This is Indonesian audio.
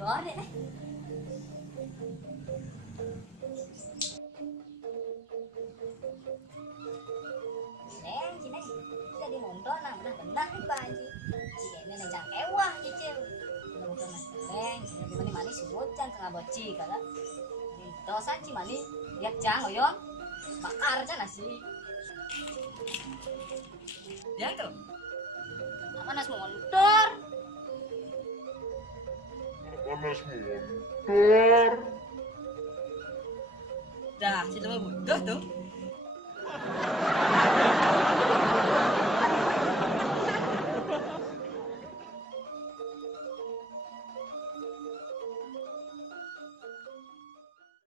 Đó đấy. Nè chị này, jadi motor nah benar hebat sih. Si ini nenjang ewah cicil. Motor mas neng, di mana manis bocang tengah boci kala. Dosa ci mani, lihat jang oyon, bakar aja nasi. Yang tuh, apa nas motor? Panas motor. Dah, situ mah butuh tuh.